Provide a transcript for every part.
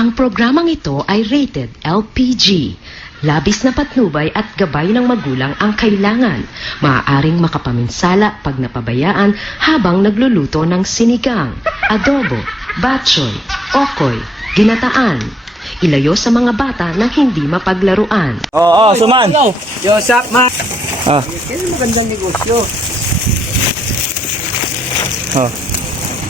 Ang programang ito ay rated LPG. Labis na patnubay at gabay ng magulang ang kailangan. Maaaring makapaminsala pag napabayaan habang nagluluto ng sinigang, adobo, batchoy, okoy, ginataan. Ilayo sa mga bata na hindi mapaglaruan. Oo, Suman. Yosap, ma. Ah. Yan ang magandang negosyo. Oh.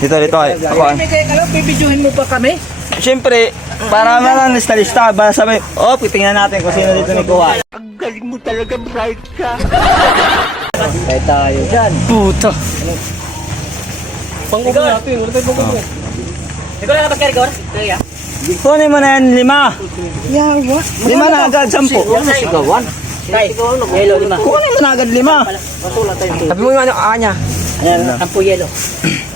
Dito ay. Ako ah. May kaya ka lang, bibidyohin mo pa kami? Siyempre, para malang lista-lista, para sabay, tingnan natin kung sino dito nikuha. Ang galing mo talaga, bright ka. Kaya tayo dyan. Puta. Pangkubo natin, wala tayo pangkubo. Ikaw na kapag karigor? Kaya? Kunin mo na yan, 5. Yeah, what? 5 na agad, 10. Sigawan. Yelo, 5. Kunin mo na agad 5. Masula tayo. Sabi mo yung ano, niya. Ayan. 10 yelo.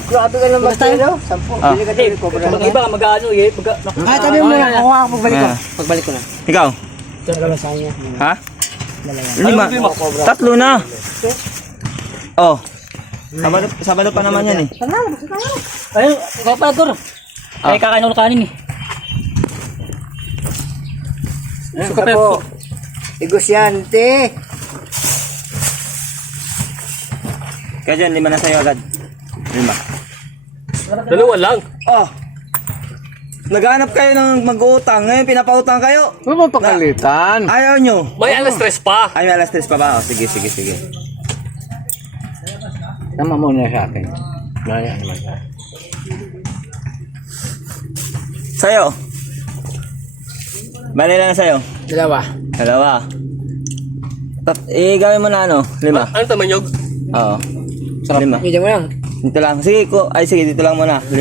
Grabe ka naman tayo. 10. Pili ka tayo. Mag-iba ka, mag-ano, tabi mo na. Ako ako, pagbalik ko. Pagbalik ko na. Ikaw? Diyan ka lang sa kanya. Ha? 5. 3 na. Oh. Sabado pa naman yan eh. Ayun, kapalador. Ay, kakain ulo kanin eh. Suka po. Negosyante. Kaya dyan, 5 na sa'yo agad. 5. Dalawa lang. Oh. Naghanap kayo ng mag-uutang. Ngayon, pinapautang kayo. Ano mo pagkalitan? Ayaw nyo. May alas 3 pa. Ay, may alas 3 pa ba? Oh, sige. Tama mo na sa akin. Naya naman sa akin. Sa'yo. Bali lang sa'yo. Dalawa. Gawin mo na ano? 5. Ano tamanyog? Oo. Sarap. 5. Medyo mo lang. Dito lang. Sige, dito lang muna. 5.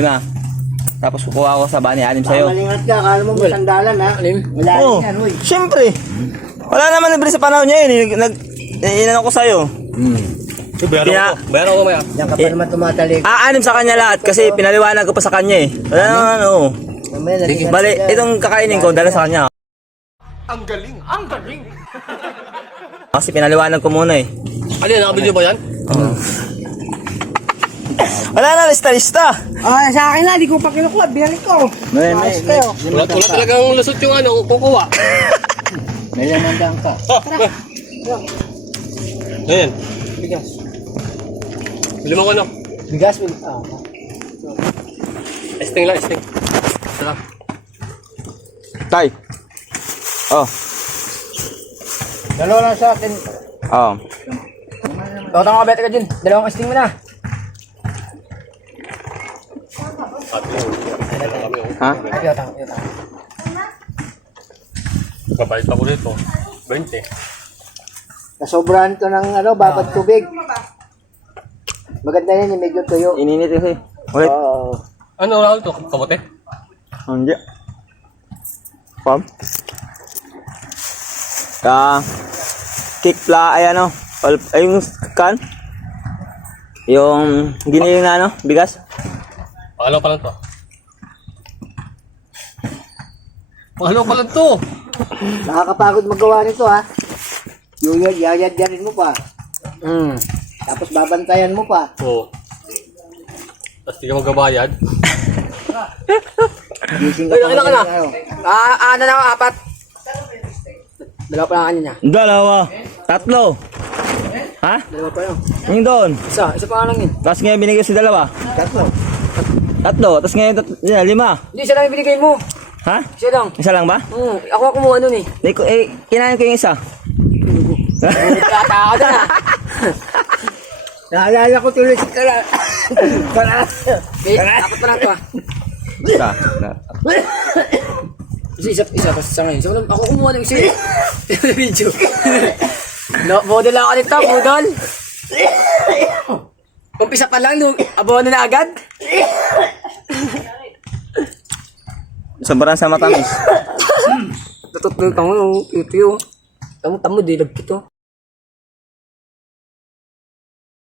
Tapos kukuha ko sa bani 6 sa'yo. Malingat ka. Kala mo sandalan ha. Wala Oo. yan, uy. Siyempre. Wala naman libre sa panahon niya yun. Inano ko sa'yo. Bayaran ko maya. Diyan ka pa naman tumatalik. 6 sa kanya lahat kasi pinaliwanag ko pa sa kanya eh. Wala naman ano. Bali, itong kakainin ko dala sa kanya. Ang galing. Kasi pinaliwanag ko muna eh. Ano yan, nakabidyo ba yan? Wala na, lista. Sa akin na. Di ko pa kinukuha. Binalik ko. May. Wala talagang lusot yung ano, kukuha. May lamandang ka. Ayan. Bigas. 5 ko ano. Bigas. Esting lang. Sarap. Tay. Oh. Dalawa lang sa akin. Oh. Totoo ka, bete ka dyan. Dalawang asting mo na. Ha? Yotang. Kapalit ako dito. 20. Nasobrahan ko ng babad tubig. Maganda yan, medyo tuyo. Ininit kasi. Ulit. Oo. Ano Raul to? Kamote? Hindi. Pam. Kikpla ay ano. Ay yung kan. Yung giniling na ano, bigas. Paalaw pa lang to. Paalaw pa lang to. Nakakapagod magawa nito ha. Yayad-yarin mo pa. Tapos babantayan mo pa. Oo. Tapos di ka magbabayad. Gising ka Ilan ka na? Ano na, 4. Dalawa pa lang kanya niya. 2. 3. Ha? Dalawa pa lang. Yung doon. Isa pa lang yun. Tapos ngayon binigay si 2. 3. 3. Tapos ngayon 5. Hindi, isa lang yung binigay mo. Ha? Isa lang. Isa lang ba? Ako kumuha nun eh. Kinain ko yung isa. Kata ako dun ha. Naalala ko tuloy si Kara. Dapat pa lang to ha. Isa. Isa pa sa ngayon. So, ako kumuha ng isa eh. Video. Bodol lang ako nito, bodol. Umpisa pa lang, abono na agad. Sobrang sa matamis. Natutunan ka mo, ito yun. Tamo, dilag ito.